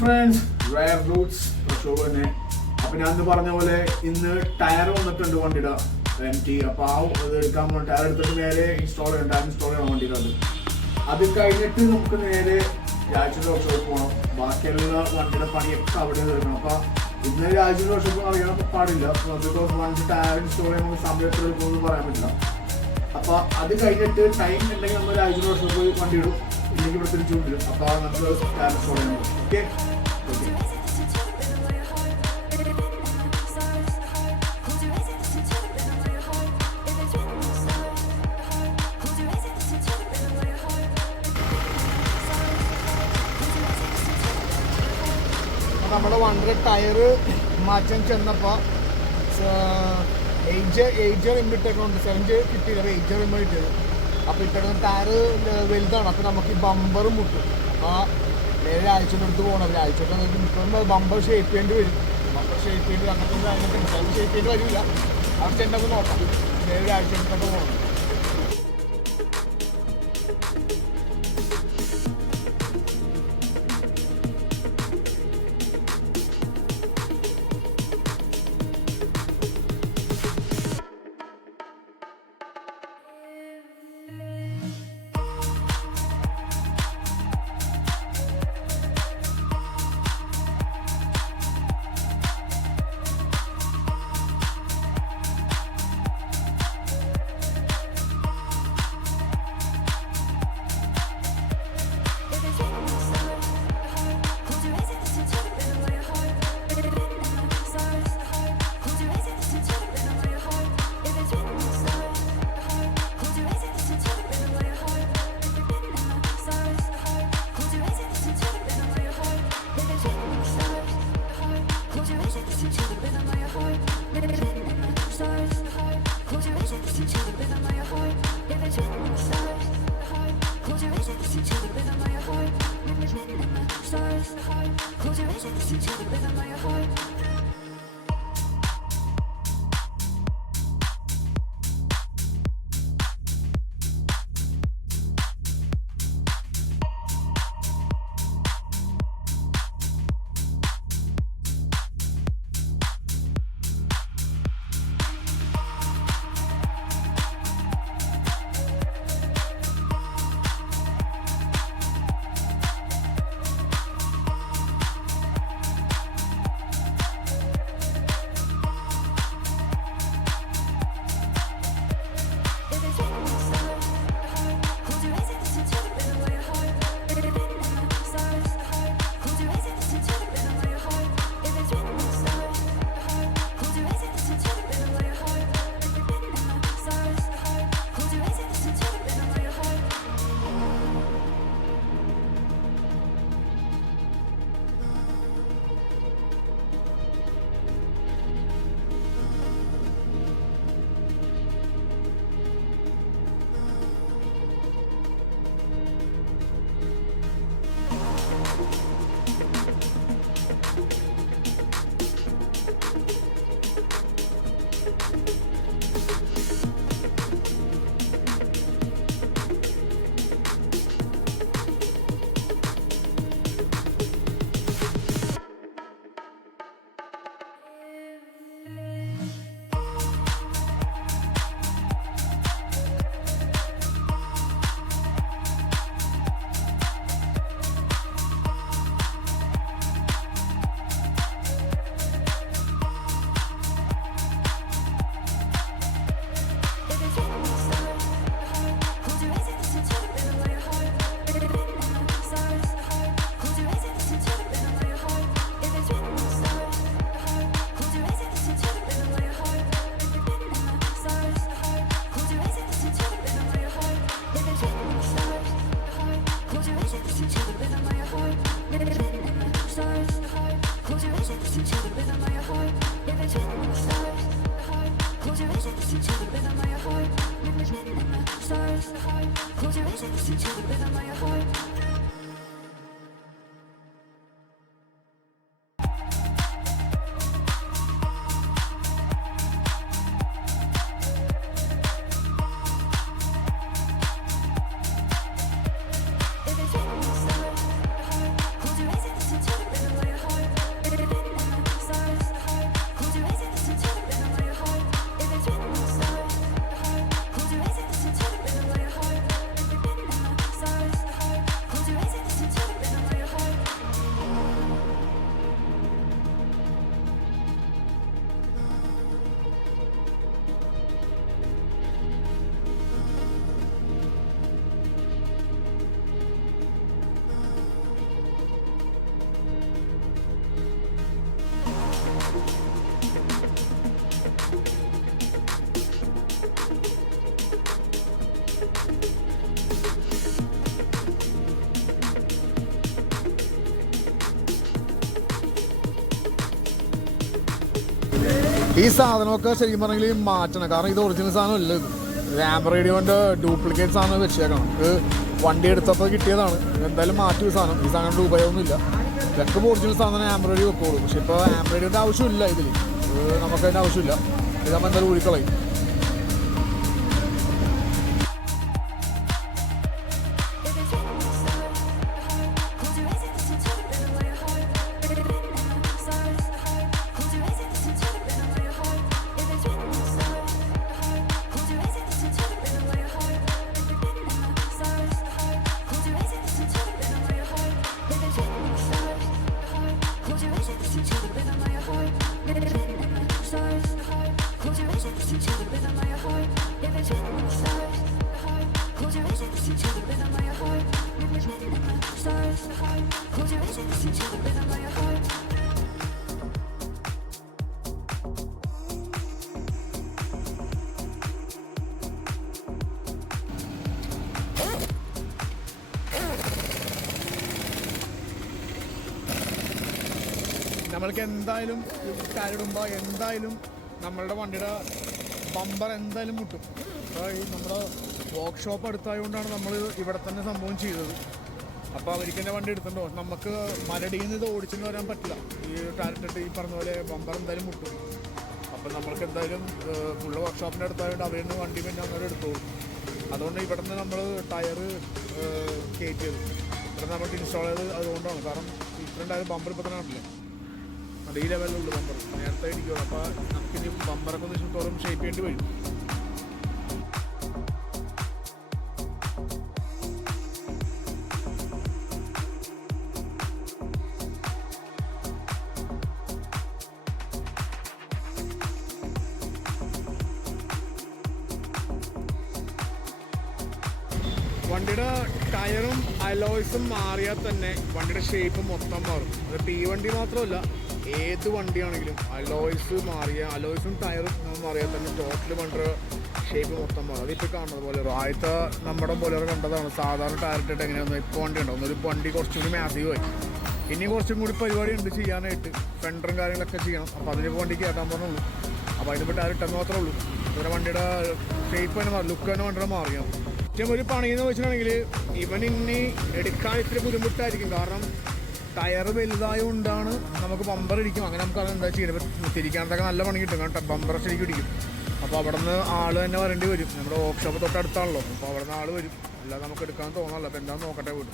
Friends rare Roots show തന്നെ. അപ്പം ഞാൻ പറഞ്ഞ പോലെ ഇന്ന് ടയർ വന്നിട്ടുണ്ട് വണ്ടിയുടെ എംടി. അപ്പോൾ അത് എടുക്കാൻ പോകണം. ടയർ എടുത്തിട്ട് നേരെ ഇൻസ്റ്റാൾ ചെയ്യണം വണ്ടിയുടെ. അത് കഴിഞ്ഞിട്ട് നമുക്ക് നേരെ രാജ്യത്തിൻ്റെ വർക്ക്ഷോപ്പ് പോകണം. ബാക്കിയുള്ള വണ്ടിയുടെ പണിയൊക്കെ അവിടെ തീർക്കണം. അപ്പോൾ ഇന്ന് രാജ്യത്തിൻ്റെ വർക്ക്ഷോപ്പ് അറിയാൻ പാടില്ല. ബിക്കോസ് വണ്ടി ടയർ ഇൻസ്റ്റാൾ ചെയ്യുമ്പോൾ സമയത്ത് എടുക്കുമെന്ന് പറയാൻ പറ്റില്ല. അപ്പോൾ അത് കഴിഞ്ഞിട്ട് ടൈം ഉണ്ടെങ്കിൽ നമ്മൾ രാജ്യത്തിൻ്റെ വർക്ക്ഷോപ്പ് വണ്ടി ഇടും, ഇല്ലെങ്കിൽ ഇവിടെ തിരിച്ചു കൊണ്ടുവരും. അപ്പോൾ നമുക്ക് ടയർ ഇൻസ്റ്റാൾ ചെയ്യണം. ഓക്കെ നമ്മുടെ വണ്ടിയുടെ ടയർ മാറ്റാൻ ചെന്നപ്പോൾ എയ്ജർ ഇമ്മിട്ടേക്കുണ്ട്. 7 കിട്ടിയില്ല, അപ്പോൾ എയ്ജർ ഇമ്മ കിട്ടിയത്. അപ്പോൾ ഇട്ടേക്കുന്ന ടയർ വലുതാണ്. അപ്പോൾ നമുക്ക് ഈ ബമ്പർ മുട്ടും. അപ്പോൾ നേരെ ആഴ്ചയുടെ അടുത്ത് പോകണം. അവർ ആഴ്ചയുടെ നിൽക്കുമ്പോൾ ബമ്പർ ഷേപ്പ് ചെയ്യേണ്ടി വരും. ബമ്പർ ഷേപ്പ് ചെയ്യേണ്ടി അങ്ങനത്തെ അതിനൊക്കെ ഷേപ്പ് ചെയ്യേണ്ടി വരില്ല. അവർ ചെന്നൊക്കെ നോക്കാം. നേരെ ആഴ്ചയുടെ പോകണം. ഈ സാധനമൊക്കെ ശരിക്കും പറഞ്ഞെങ്കിൽ മാറ്റണം. കാരണം ഇത് ഒറിജിനൽ സാധനം അല്ല. ഇത് റാം റേഡിയോൻ്റെ ഡ്യൂപ്ലിക്കേറ്റ് സാധനം വെച്ചേക്കണം. ഇത് വണ്ടി എടുത്തപ്പോൾ കിട്ടിയതാണ്. എന്തായാലും മാറ്റും ഈ സാധനം. ഈ സാധനം ഉപയോഗമൊന്നുമില്ല. ഇതൊക്കെ ഒറിജിനൽ സാധനം റാം റേഡിയോ വെക്കുള്ളൂ. പക്ഷെ ഇപ്പോൾ റാം റേഡിയോൻ്റെ ആവശ്യമില്ല ഇതിൽ. നമുക്കതിൻ്റെ ആവശ്യമില്ല. ഇതാകുമ്പോൾ എന്തായാലും ഊരിക്കളയും. നമ്മൾക്ക് എന്തായാലും ടയറിടുമ്പോൾ എന്തായാലും നമ്മളുടെ വണ്ടിയുടെ ബമ്പർ എന്തായാലും മുട്ടും. അപ്പോൾ ഈ നമ്മുടെ വർക്ക്ഷോപ്പ് അടുത്തായതുകൊണ്ടാണ് നമ്മൾ ഇവിടെ തന്നെ സംഭവം ചെയ്തത്. അപ്പോൾ അവർക്ക് തന്നെ വണ്ടി എടുത്തിട്ടുണ്ടോ, നമുക്ക് മരടിയിൽ നിന്ന് ഇത് ഓടിച്ചെന്ന് വരാൻ പറ്റില്ല. ഈ ടയറിട്ടിട്ട് ഈ പറഞ്ഞ പോലെ ബമ്പർ എന്തായാലും മുട്ടും. അപ്പോൾ നമ്മൾക്ക് എന്തായാലും ഫുള്ള് വർക്ക്ഷോപ്പിൻ്റെ അടുത്തായതുകൊണ്ട് അവരിൽ നിന്ന് വണ്ടി പിന്നെ അങ്ങനെ എടുത്തോളൂ. അതുകൊണ്ട് ഇവിടെ നിന്ന് നമ്മൾ ടയർ കയറ്റിയത് ഇവിടെ നമുക്ക് ഇൻസ്റ്റാൾ ചെയ്ത് അതുകൊണ്ടാണ്. കാരണം ഇത്രയും ടയർ ബമ്പർ ഇപ്പോൾ തന്നെ ആണല്ലേ, അത് ഈ ലെവലിലുള്ള ബമ്പർ നേരത്തെ ഇരിക്കുകയാണ്. അപ്പോൾ നമുക്കിനി ബമ്പറൊക്കെ ഒന്ന് ഇഷ്ടത്തോളം ഷേപ്പ് ചെയ്യേണ്ടി വരും. വണ്ടിയുടെ ടയറും അലോയ്സും മാറിയാൽ തന്നെ വണ്ടിയുടെ ഷേപ്പ് മൊത്തം മാറും. അതിപ്പോൾ ഈ വണ്ടി മാത്രമല്ല, ഏത് വണ്ടിയാണെങ്കിലും അലോയ്സും ടയറും മാറിയാൽ തന്നെ ടോട്ടൽ വണ്ടിയുടെ ഷേപ്പ് മൊത്തം മാറും. അതിപ്പോൾ കാണുന്നത് പോലെ ആദ്യത്തെ നമ്മുടെ പോലെ കണ്ടതാണ് സാധാരണ ടയർ ഇട്ടിട്ട് എങ്ങനെയാണെന്ന്. ഇപ്പോൾ വണ്ടി ഉണ്ടാവും, ഒരു വണ്ടി കുറച്ചുകൂടി മാസീവായി. ഇനി കുറച്ചും കൂടി പരിപാടി ഉണ്ട് ചെയ്യാനായിട്ട്, ഫെൻഡറും കാര്യങ്ങളൊക്കെ ചെയ്യണം. അപ്പോൾ അതിനിപ്പോൾ വണ്ടി കയറ്റാൻ പറഞ്ഞുള്ളൂ. അപ്പോൾ അതിനിപ്പോൾ ടയർ ഇട്ടെന്ന് മാത്രമേ ഉള്ളൂ. ഇവരെ വണ്ടിയുടെ ഷേപ്പ് തന്നെ മാറി, ലുക്ക് തന്നെ വണ്ടിയുടെ മാറിയാണ്. ഏറ്റവും ഒരു പണിയെന്ന് വെച്ചിട്ടുണ്ടെങ്കിൽ ഇവൻ ഇനി എടുക്കാൻ ഇത്തിരി ബുദ്ധിമുട്ടായിരിക്കും. കാരണം ടയർ വലുതായതുകൊണ്ടാണ് നമുക്ക് ബമ്പർ ഇടിക്കും. അങ്ങനെ നമുക്ക് അത് എന്താ ചെയ്യുന്നത്, തിരിക്കാനത്തൊക്കെ നല്ല പണി കിട്ടും. കാരണം ബമ്പർ ശരിക്കും ഇടിക്കും. അപ്പോൾ അവിടെ നിന്ന് ആൾ തന്നെ വരേണ്ടി വരും. നമ്മുടെ വർക്ക്ഷോപ്പ് തൊട്ടടുത്താണല്ലോ. അപ്പോൾ അവിടെ നിന്ന് ആൾ വരും. അല്ലാതെ നമുക്ക് എടുക്കാൻ തോന്നാറില്ല. അപ്പോൾ എന്താണെന്ന് നോക്കട്ടെ വീട്.